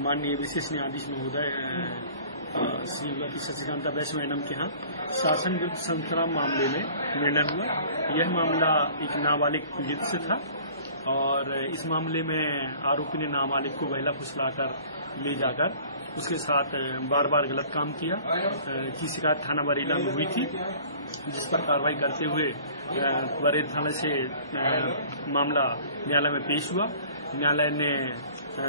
माननीय विशेष न्यायाधीश महोदय श्रीमती शशिकांता बैस मैडम के यहाँ शासन विरुद्ध संक्राम मामले में निर्णय हुआ। यह मामला एक नाबालिग पीड़ित से था और इस मामले में आरोपी ने नाबालिग को बहला फुसलाकर ले जाकर उसके साथ बार बार गलत काम किया की शिकायत थाना बरेला में हुई थी, जिस पर कार्रवाई करते हुए बरेली थाने से मामला न्यायालय में पेश हुआ। न्यायालय ने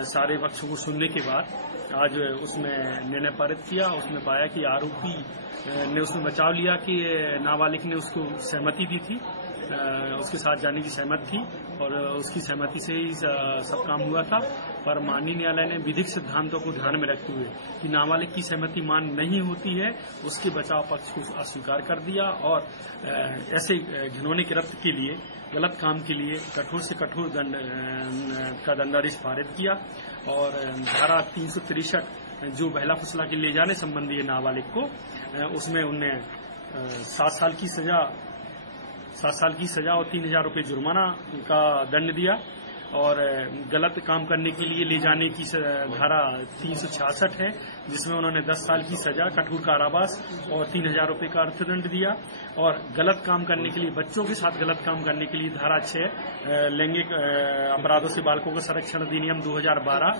सारे पक्षों को सुनने के बाद आज उसमें निर्णय पारित किया। उसमें पाया कि आरोपी ने उसमें बचाव लिया कि नाबालिग ने उसको सहमति दी थी, उसके साथ जाने की सहमति थी और उसकी सहमति से ही सब काम हुआ था। पर माननीय न्यायालय ने विधिक सिद्धांतों को ध्यान में रखते हुए कि नाबालिग की सहमति मान्य नहीं होती है, उसके बचाव पक्ष को अस्वीकार कर दिया और ऐसे घिनौने कृत्य के लिए, गलत काम के लिए कठोर से कठोर दंड का दंडादेश पारित किया और धारा 363 जो बहला फुसला के ले जाने संबंधी है नाबालिग को, उसमें उन्हें 7 साल की सजा और 3,000 रुपये जुर्माना का दंड दिया और गलत काम करने के लिए ले जाने की धारा 366 है, जिसमें उन्होंने 10 साल की सजा, कठोर कारावास और 3,000 रुपये का अर्थदंड दिया। और गलत काम करने के लिए, बच्चों के साथ गलत काम करने के लिए धारा 6 लैंगिक अपराधों से बालकों का संरक्षण अधिनियम 2012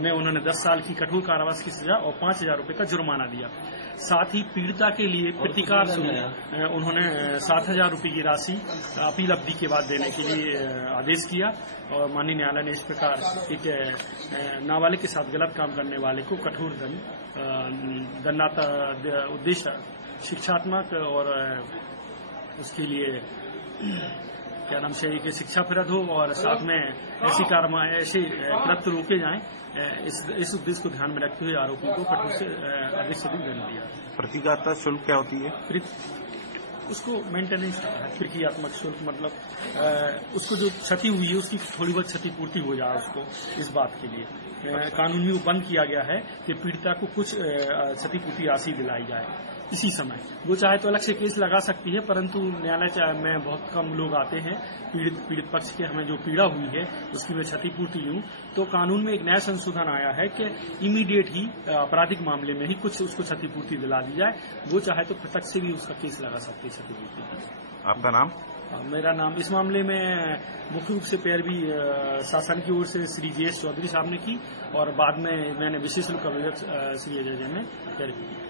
में उन्होंने 10 साल की कठोर कारावास की सजा और 5,000 रुपये का जुर्माना दिया। साथ ही पीड़िता के लिए प्रतिकार स्वरूप उन्होंने 7,000 रुपये की राशि अपील अवधि के बाद देने के लिए आदेश किया और माननीय न्यायालय ने इस प्रकार एक नाबालिग के साथ गलत काम करने वाले को कठोर दंडाता उद्देश्य शिक्षात्मक और उसके लिए क्या नाम से कि शिक्षाप्रद हो और साथ में ऐसे कृत्य रोके जाएं, इस उद्देश्य को ध्यान में रखते हुए आरोपी को कठोर से अधिक से अधिक दंड दिया। प्रतिकात्मक शुल्क क्या होती है? उसको मेंटेनेंस प्रक्रियात्मक शुल्क मतलब उसको जो क्षति हुई है उसकी थोड़ी बहुत क्षतिपूर्ति हो जाए उसको, इस बात के लिए कानून में बंद किया गया है कि पीड़िता को कुछ क्षतिपूर्ति राशि दिलाई जाए। इसी समय वो चाहे तो अलग से केस लगा सकती है, परंतु न्यायालय में बहुत कम लोग आते हैं। पीड़ित पक्ष के हमें जो पीड़ा हुई है उसकी मैं क्षतिपूर्ति लूं, तो कानून में एक नया संशोधन आया है कि इमीडिएट ही आपराधिक मामले में ही कुछ उसको क्षतिपूर्ति दिला दी जाए। वो चाहे तो प्रत्यक्ष से भी उसका केस लगा सकती है क्षतिपूर्ति। आपका नाम? मेरा नाम इस मामले में मुख्य रूप से पैरवी शासन की ओर से श्री JS चौधरी साहब ने की और बाद में मैंने विशेष रूप का श्री अजय जैन ने पैरवी की।